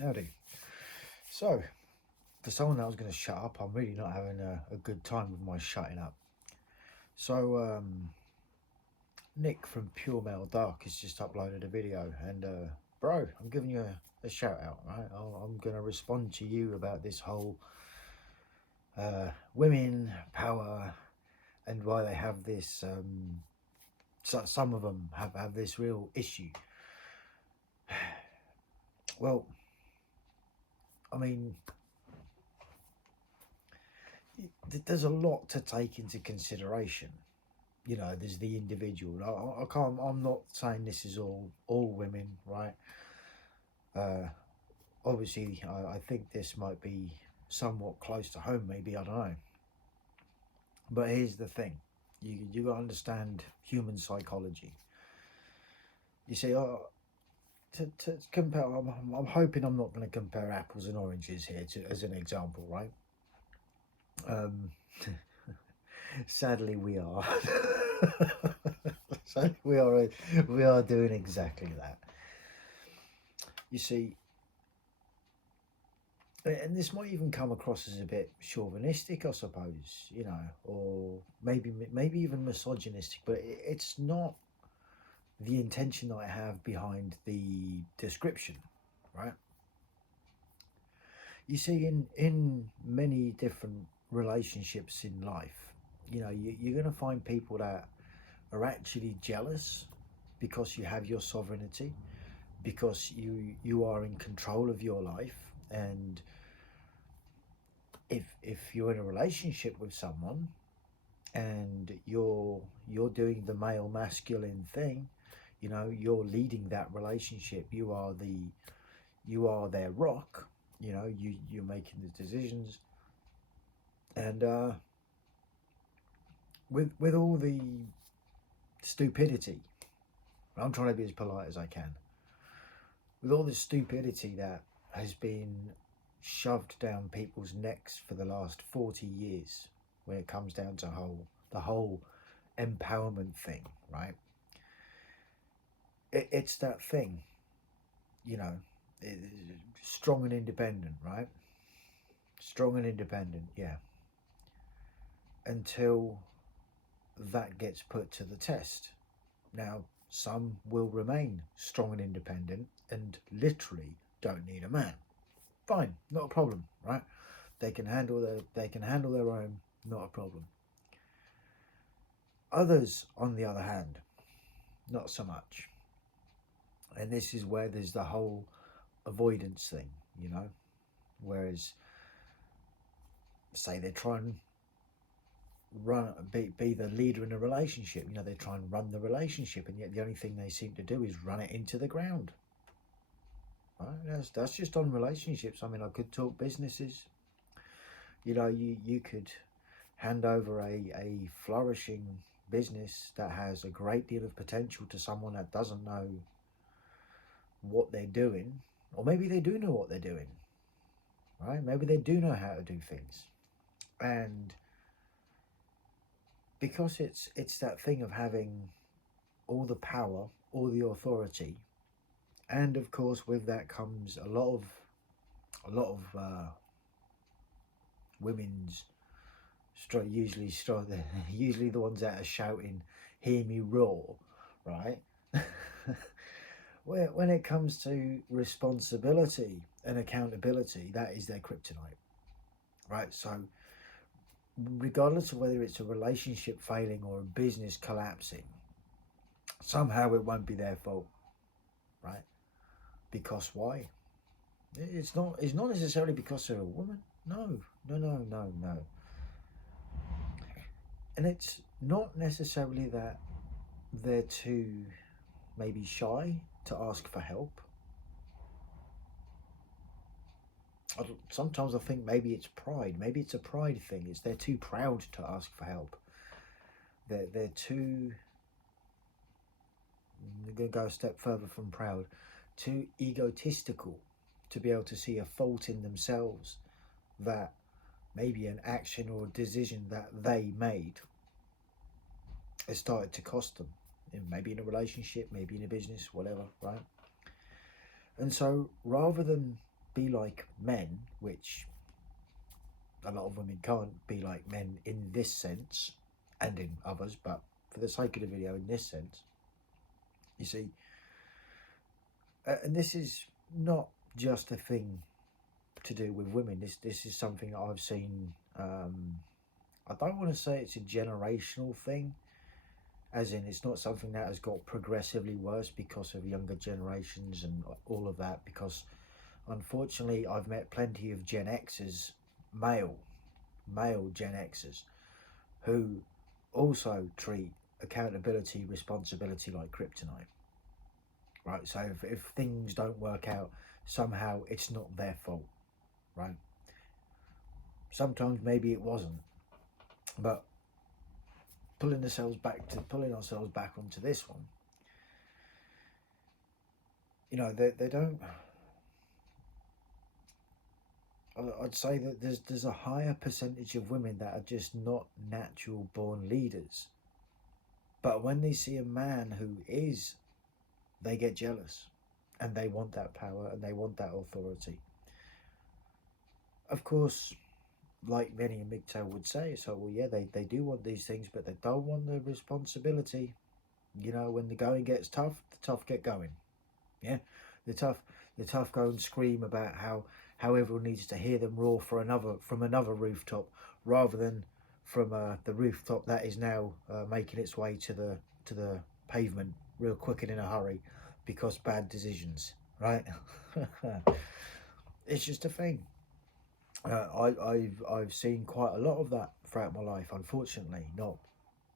Howdy. So, for someone that was going to shut up, I'm really not having a good time with my shutting up. So, Nick from Pure Metal Dark has just uploaded a video, and bro, I'm giving you a shout out, right? I'm going to respond to you about this whole women power and why they have this. Some of them have this real issue. Well, I mean, there's a lot to take into consideration. You know, there's the individual. I can't. I'm not saying this is all women, right? Uh, Obviously, I think this might be somewhat close to home. Maybe, I don't know. But here's the thing: you got to understand human psychology. You see, to compare, I'm hoping I'm not going to compare apples and oranges here as an example, right? Um, Sadly, we are. Sadly, we are doing exactly that. You see, and this might even come across as a bit chauvinistic, I suppose, you know, or maybe even misogynistic, but it's not the intention that I have behind the description, right? You see, in many different relationships in life, you know, you're going to find people that are actually jealous because you have your sovereignty, because you are in control of your life, and if you're in a relationship with someone and you're doing the male masculine thing, you know, you're leading that relationship, you are their rock, you know, you're making the decisions, and with all the stupidity, I'm trying to be as polite as I can, with all the stupidity that has been shoved down people's necks for the last 40 years when it comes down to the whole empowerment thing, right? It's that thing, you know, it, strong and independent, right? Strong and independent, yeah. Until that gets put to the test. Now, some will remain strong and independent and literally don't need a man. Fine, not a problem, right? They can handle their own, not a problem. Others, on the other hand, not so much. And this is where there's the whole avoidance thing, you know. Whereas, say they try and be the leader in a relationship, you know, they try and run the relationship, and yet the only thing they seem to do is run it into the ground. Right? That's just on relationships. I mean, I could talk businesses. You know, you could hand over a flourishing business that has a great deal of potential to someone that doesn't know what they're doing, or maybe they do know what they're doing, right? Maybe they do know how to do things, and because it's that thing of having all the power, all the authority, and of course with that comes a lot of women's usually the ones that are shouting, "Hear me roar," right? When it comes to responsibility and accountability, that is their kryptonite, right? So, regardless of whether it's a relationship failing or a business collapsing, somehow it won't be their fault, right? Because why? It's not necessarily because they're a woman. No, no, no, no, no. And it's not necessarily that they're too maybe shy to ask for help. Sometimes I think maybe it's pride. Maybe it's a pride thing. It's they're too proud to ask for help. They're too. I'm going to go a step further from proud. Too egotistical to be able to see a fault in themselves that maybe an action or a decision that they made has started to cost them. Maybe in a relationship, maybe in a business, whatever, right? And so rather than be like men, which a lot of women can't be like men in this sense and in others, but for the sake of the video, in this sense, you see, and this is not just a thing to do with women. This is something that I've seen. I don't want to say it's a generational thing, as in it's not something that has got progressively worse because of younger generations and all of that. Because unfortunately, I've met plenty of Gen Xers, male Gen Xers, who also treat accountability, responsibility like kryptonite. Right, so if things don't work out, somehow it's not their fault, right? Sometimes maybe it wasn't, but pulling ourselves back onto this one, you know, they don't. I'd say that there's a higher percentage of women that are just not natural born leaders, but when they see a man who is, they get jealous, and they want that power and they want that authority. Of course, like many in MGTOW would say, so well, yeah, they do want these things, but they don't want the responsibility. You know, when the going gets tough, the tough get going. Yeah, the tough go and scream about how everyone needs to hear them roar from another rooftop, rather than from the rooftop that is now making its way to the pavement real quick and in a hurry because bad decisions. Right? It's just a thing. I've seen quite a lot of that throughout my life. Unfortunately, not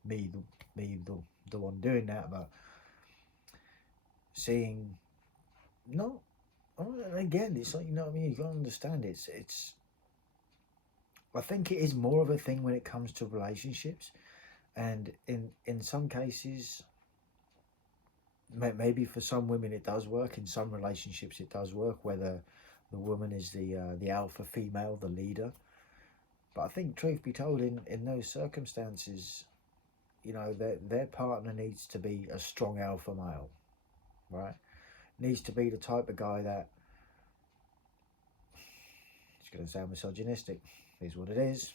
me the one doing that, but seeing not. Again, it's like, you know what I mean. You gotta understand. It's. I think it is more of a thing when it comes to relationships, and in some cases, maybe for some women it does work. In some relationships, it does work. Whether the woman is the alpha female, the leader. But I think, truth be told, in those circumstances, you know, their partner needs to be a strong alpha male, right? Needs to be the type of guy that, it's going to sound misogynistic, is what it is.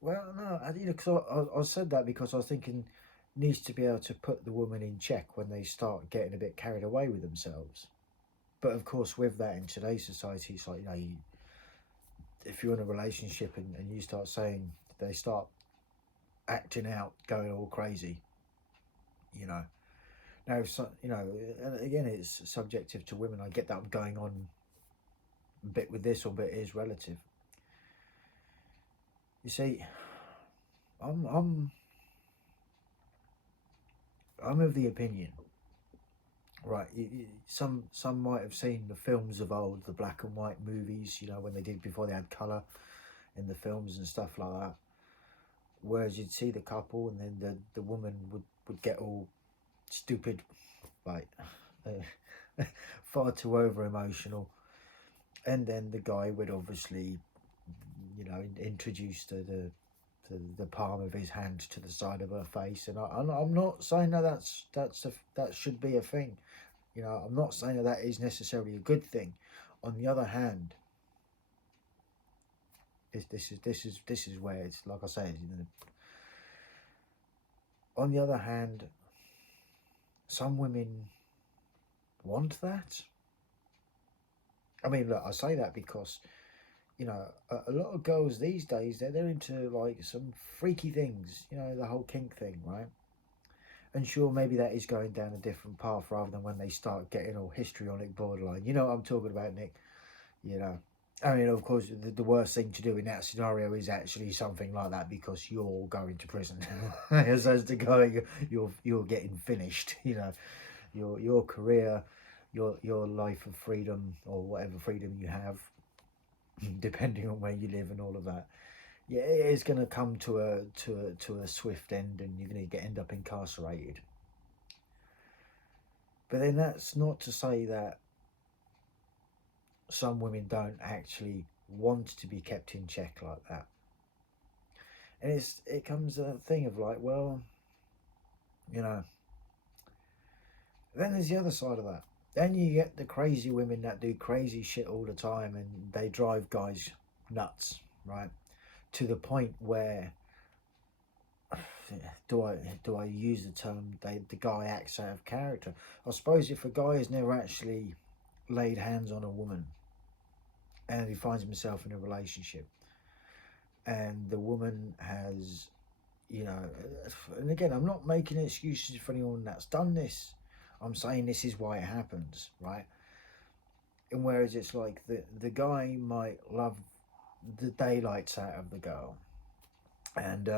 Well, no, you know, because I said that because I was thinking, needs to be able to put the woman in check when they start getting a bit carried away with themselves. But of course, with that in today's society, it's like, you know, if you're in a relationship and you start saying, they start acting out, going all crazy, you know. Now, so, you know, and again, it's subjective to women. I get that I'm going on a bit with this, or bit is relative. You see, I'm of the opinion, right? Some might have seen the films of old, the black and white movies, you know, when they did before they had colour in the films and stuff like that. Whereas you'd see the couple, and then the woman would get all stupid, like far too over emotional, and then the guy would obviously, you know, introduce the palm of his hand to the side of her face. And I'm not saying that that should be a thing. You know, I'm not saying that is necessarily a good thing. On the other hand, this is where it's like I say. You know, on the other hand, some women want that. I mean, look, I say that because, you know, a lot of girls these days, they're into like some freaky things, you know, the whole kink thing, right? And sure, maybe that is going down a different path rather than when they start getting all histrionic, borderline. You know what I'm talking about, Nick? You know, I mean, of course, the worst thing to do in that scenario is actually something like that, because you're going to prison, as opposed to going, you're getting finished. You know, your career, your life of freedom, or whatever freedom you have, depending on where you live and all of that. Yeah, it is going to come to a swift end, and you're going to end up incarcerated. But then that's not to say that some women don't actually want to be kept in check like that. And it comes a thing of like, well, you know, then there's the other side of that. Then you get the crazy women that do crazy shit all the time and they drive guys nuts, right? To the point where do I use the term the guy acts out of character? I suppose if a guy has never actually laid hands on a woman and he finds himself in a relationship and the woman has, you know, and again, I'm not making excuses for anyone that's done this. I'm saying this is why it happens, right? And whereas it's like the guy might love the daylights out of the girl, and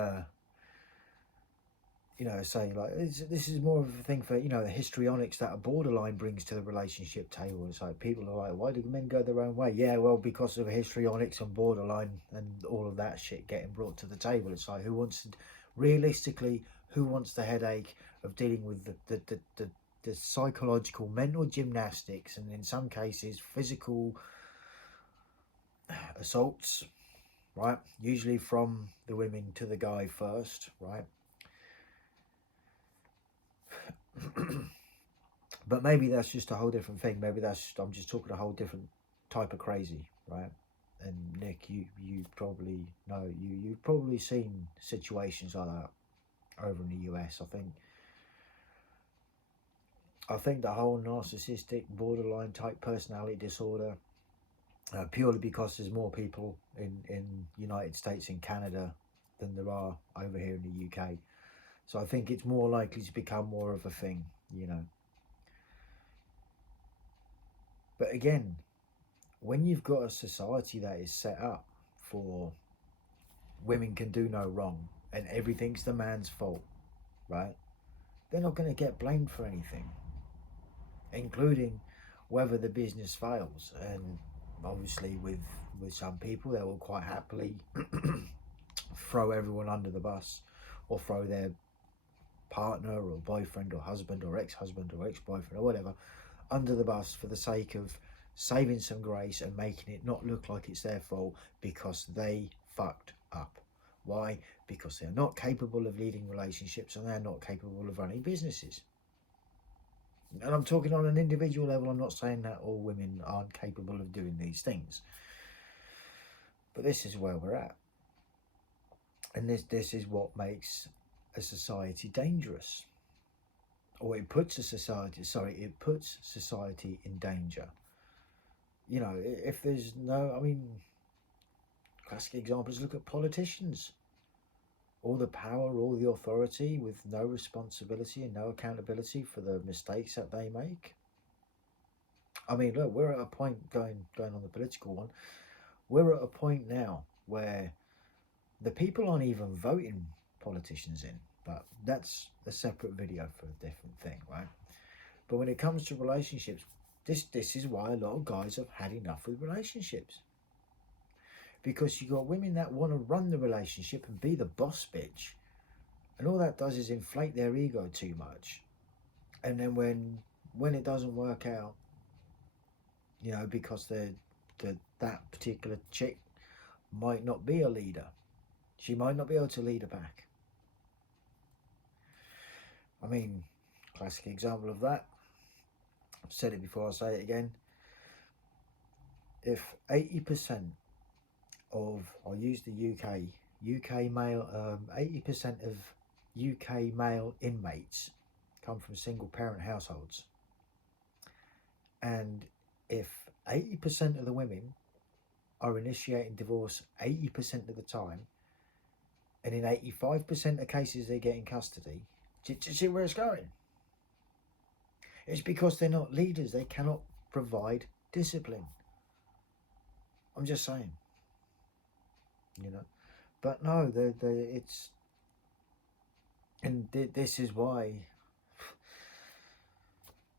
you know, say like this is more of a thing for, you know, the histrionics that a borderline brings to the relationship table. It's like people are like, why do men go their own way? Yeah, well, because of histrionics and borderline and all of that shit getting brought to the table. It's like, who wants to, realistically, who wants the headache of dealing with the psychological, mental gymnastics, and in some cases physical assaults, right? Usually from the women to the guy first, right? But maybe that's just a whole different thing. Maybe that's, I'm just talking a whole different type of crazy, right? And Nick, you probably know, you've probably seen situations like that over in the US. I think the whole narcissistic borderline type personality disorder, purely because there's more people in United States and Canada than there are over here in the UK. So I think it's more likely to become more of a thing, you know. But again, when you've got a society that is set up for women can do no wrong and everything's the man's fault, right? They're not going to get blamed for anything, including whether the business fails. And obviously, with some people, they will quite happily throw everyone under the bus, or throw their partner or boyfriend or husband or ex-husband or ex-boyfriend or whatever under the bus for the sake of saving some grace and making it not look like it's their fault because they fucked up. Why? Because they're not capable of leading relationships and they're not capable of running businesses. And I'm talking on an individual level. I'm not saying that all women aren't capable of doing these things. But this is where we're at. And this is what makes a society dangerous. Or it puts society in danger. You know, if there's no, I mean, classic examples, look at politicians. All the power, all the authority with no responsibility and no accountability for the mistakes that they make. I mean, look, we're at a point, going on the political one, we're at a point now where the people aren't even voting politicians in, but that's a separate video for a different thing, right? But when it comes to relationships, this is why a lot of guys have had enough with relationships. Because you got women that want to run the relationship and be the boss bitch, and all that does is inflate their ego too much. And then when it doesn't work out, you know, because that particular chick might not be a leader, she might not be able to lead her back. I mean, classic example of that, I've said it before, I'll say it again. If 80% of, I'll use the UK male, 80% of UK male inmates come from single parent households, and if 80% of the women are initiating divorce 80% of the time, and in 85% of cases they get in custody, do you see where it's going? It's because they're not leaders. They cannot provide discipline. I'm just saying, you know. But no, it's, and this is why,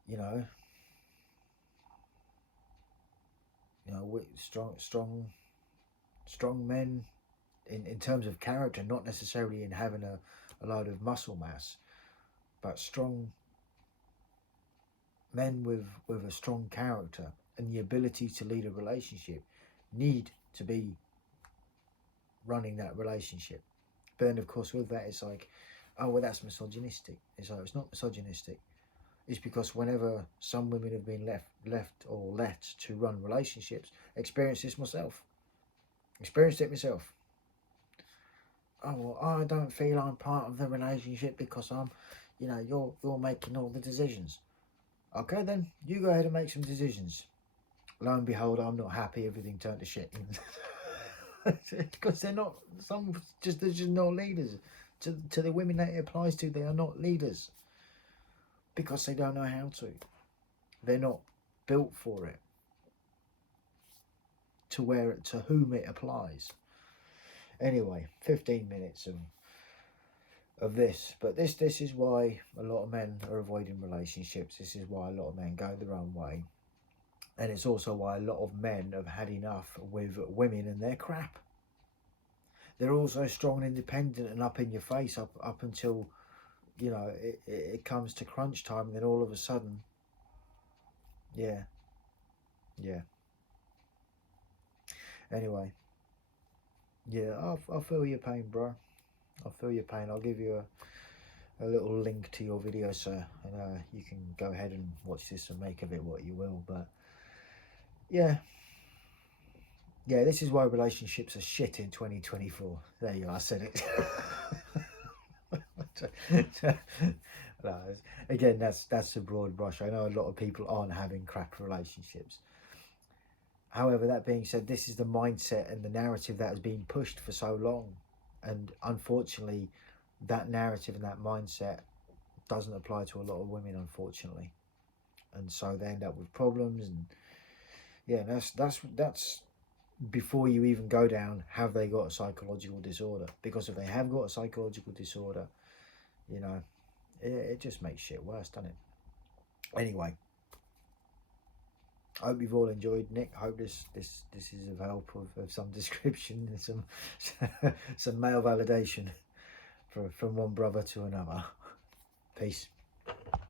you know, strong men in terms of character, not necessarily in having a load of muscle mass, but strong men with a strong character and the ability to lead a relationship need to be running that relationship. But then, of course, with that, it's like, oh, well, that's misogynistic. It's like, it's not misogynistic. is because whenever some women have been left or let to run relationships, experienced this myself. Experienced it myself. Oh, well, I don't feel I'm part of the relationship because I'm, you're making all the decisions. Okay, then you go ahead and make some decisions. Lo and behold, I'm not happy. Everything turned to shit because they're not. They're just not leaders. To the women that it applies to, they are not leaders because they don't know how to. They're not built for it. To whom it applies. Anyway, 15 minutes of this, but this is why a lot of men are avoiding relationships. This is why a lot of men go their own way, and it's also why a lot of men have had enough with women and their crap. They're also strong and independent and up in your face up until it comes to crunch time, and then all of a sudden, yeah. Anyway, yeah, I feel your pain, bro. I feel your pain. I'll give you a little link to your video, sir, and you can go ahead and watch this and make of it what you will. But yeah, this is why relationships are shit in 2024. There you are, I said it. No, again, that's a broad brush. I know a lot of people aren't having crap relationships. However, that being said, this is the mindset and the narrative that has been pushed for so long, and unfortunately, that narrative and that mindset doesn't apply to a lot of women, unfortunately, and so they end up with problems. And yeah, that's before you even go down, have they got a psychological disorder? Because if they have got a psychological disorder, it just makes shit worse, doesn't it? Anyway, I hope you've all enjoyed, Nick. I hope this is of help of some description and some male validation from one brother to another. Peace.